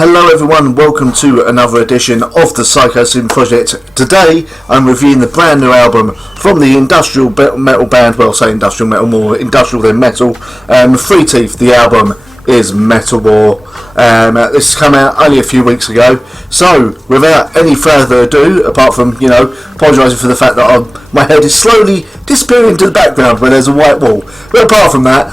Hello everyone, welcome to another edition of the Psychosin project. Today I'm reviewing the brand new album from the industrial metal band, well I say industrial metal, more industrial than metal, 3teeth. The album is Metawar. This has come out only a few weeks ago, so without any further ado, apart from, apologising for the fact that my head is slowly disappearing into the background where there's a white wall, but apart from that,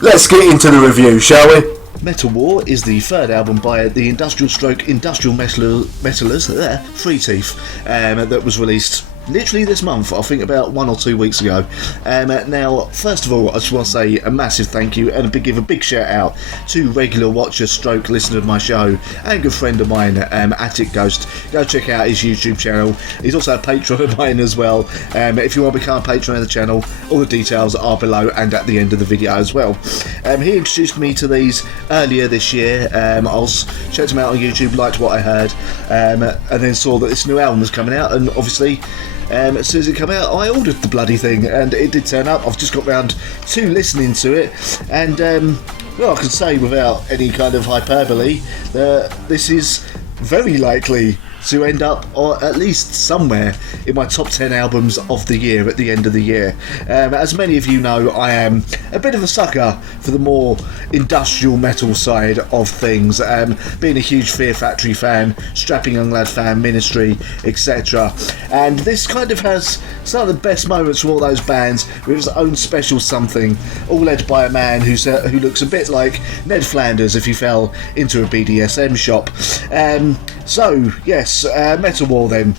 let's get into the review, shall we? Metawar is the third album by the industrial metalers, 3teeth, that was released literally this month, I think about 1 or 2 weeks ago. Now, first of all, I just want to say a massive thank you and give a big shout out to regular watcher stroke listener of my show and good friend of mine, Attic Ghost. Go check out his YouTube channel. He's also a patron of mine as well. If you want to become a patron of the channel, all the details are below and at the end of the video as well. He introduced me to these earlier this year. I checked him out on YouTube, liked what I heard, and then saw that this new album was coming out, and obviously as soon as it came out, I ordered the bloody thing, and it did turn up. I've just got round to listening to it, and well, I can say without any kind of hyperbole that this is very likely to end up, or at least somewhere, in my top 10 albums of the year at the end of the year. As many of you know, I am a bit of a sucker for the more industrial metal side of things, being a huge Fear Factory fan, Strapping Young Lad fan, Ministry, etc. And this kind of has some of the best moments from all those bands with its own special something, all led by a man who looks a bit like Ned Flanders if he fell into a BDSM shop. So, yes, Metawar then.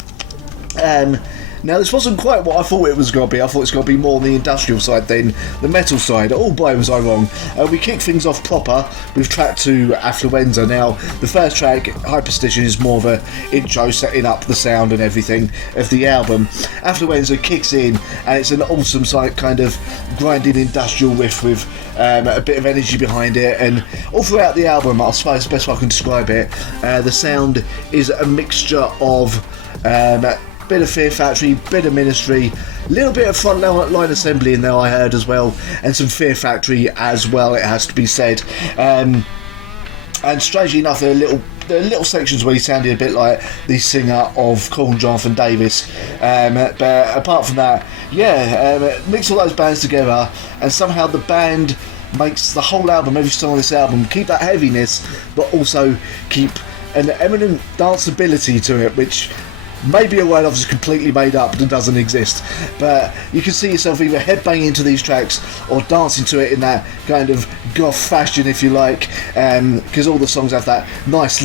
Now, this wasn't quite what I thought it was going to be. I thought it was going to be more on the industrial side than the metal side. Oh boy, was I wrong. We kicked things off proper with track 2, Affluenza. Now, the first track, Hyperstition, is more of an intro setting up the sound and everything of the album. Affluenza kicks in, and it's an awesome kind of grinding industrial riff with a bit of energy behind it, and all throughout the album, I suppose the best way I can describe it, the sound is a mixture of bit of Fear Factory, bit of Ministry, little bit of front line assembly in there I heard as well, and some Fear Factory as well, it has to be said. And strangely enough, there are little sections where he sounded a bit like the singer of Cool Jonathan Davis, but apart from that, mix all those bands together, and somehow the band makes the whole album, every song on this album, keep that heaviness, but also keep an eminent danceability to it, which maybe a word I've just completely made up and doesn't exist, but you can see yourself either headbanging into these tracks or dancing to it in that kind of goth fashion, if you like, because all the songs have that nice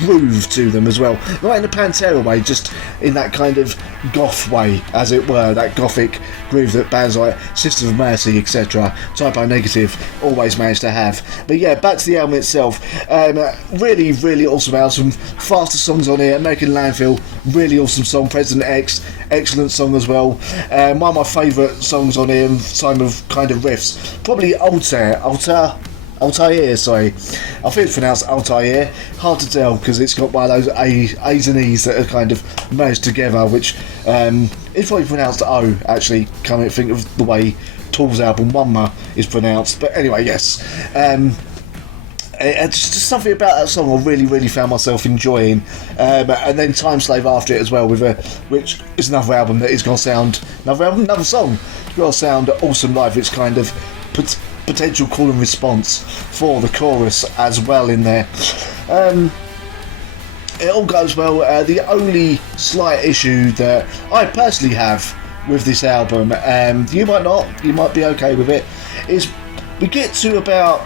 groove to them as well, not in a Pantera way, just in that kind of goth way, as it were, that gothic groove that bands like Sisters of Mercy, etc., Typo Negative always manage to have. But yeah, back to the album itself. Really, really awesome album. Some faster songs on here. American Landfill, really awesome song. President X, excellent song as well. One of my favourite songs on here, and time of kind of riffs, probably Altair, sorry. I think it's pronounced Altair. Hard to tell because it's got one of those A's and E's that are kind of merged together, which is probably pronounced O, actually, come to think of the way Tool's album One is pronounced. But anyway, yes. It's just something about that song I really, really found myself enjoying. And then Time Slave after it as well, which is another album that is going to sound... Another song. It's going to sound awesome live. It's kind of... potential call and response for the chorus as well in there. It all goes well. The only slight issue that I personally have with this album, you might not, you might be okay with it, is we get to about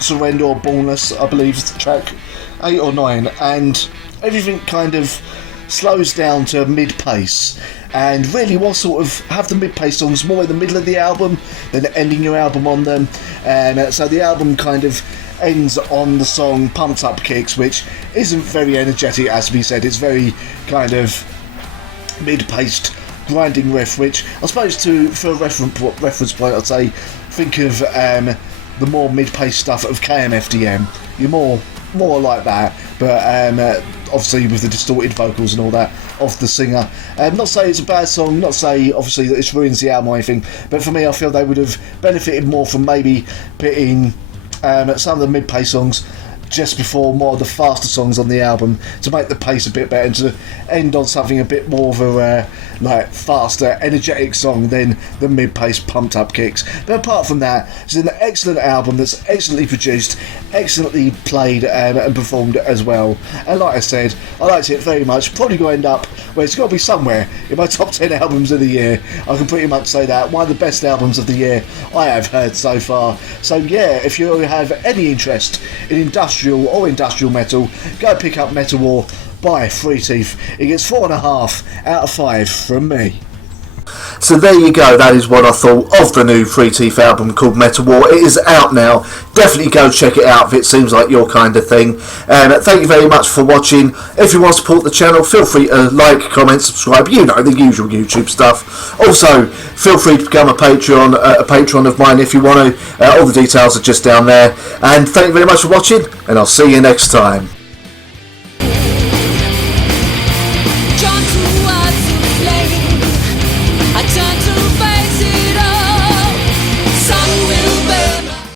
Surrender or Bornness, I believe is the track 8 or 9, and everything kind of slows down to mid-pace, and really want to sort of have the mid-pace songs more in the middle of the album than ending your album on them, and so the album kind of ends on the song Pumped Up Kicks, which isn't very energetic, as we said. It's very kind of mid-paced grinding riff, which I suppose for a reference point I'd say think of the more mid-paced stuff of KMFDM. You're more like that, but obviously with the distorted vocals and all that of the singer. Not say it's a bad song, not say obviously that this ruins the album or anything, but for me I feel they would have benefited more from maybe putting some of the mid-pace songs just before more of the faster songs on the album to make the pace a bit better and to end on something a bit more of a like faster, energetic song than the mid-pace pumped up kicks. But apart from that, it's an excellent album that's excellently produced, excellently played and performed as well. And like I said, I liked it very much. Probably going to end up where it's got to be somewhere in my top 10 albums of the year. I can pretty much say that. One of the best albums of the year I have heard so far. So yeah, if you have any interest in industrial or industrial metal, go pick up Metawar by 3teeth. It gets 4.5 out of 5 from me. So there you go, that is what I thought of the new 3teeth album called Metawar. It is out now, definitely go check it out if it seems like your kind of thing. Thank you very much for watching. If you want to support the channel, feel free to like, comment, subscribe, you know, the usual YouTube stuff. Also, feel free to become a patron of mine if you want to. All the details are just down there. And thank you very much for watching, and I'll see you next time.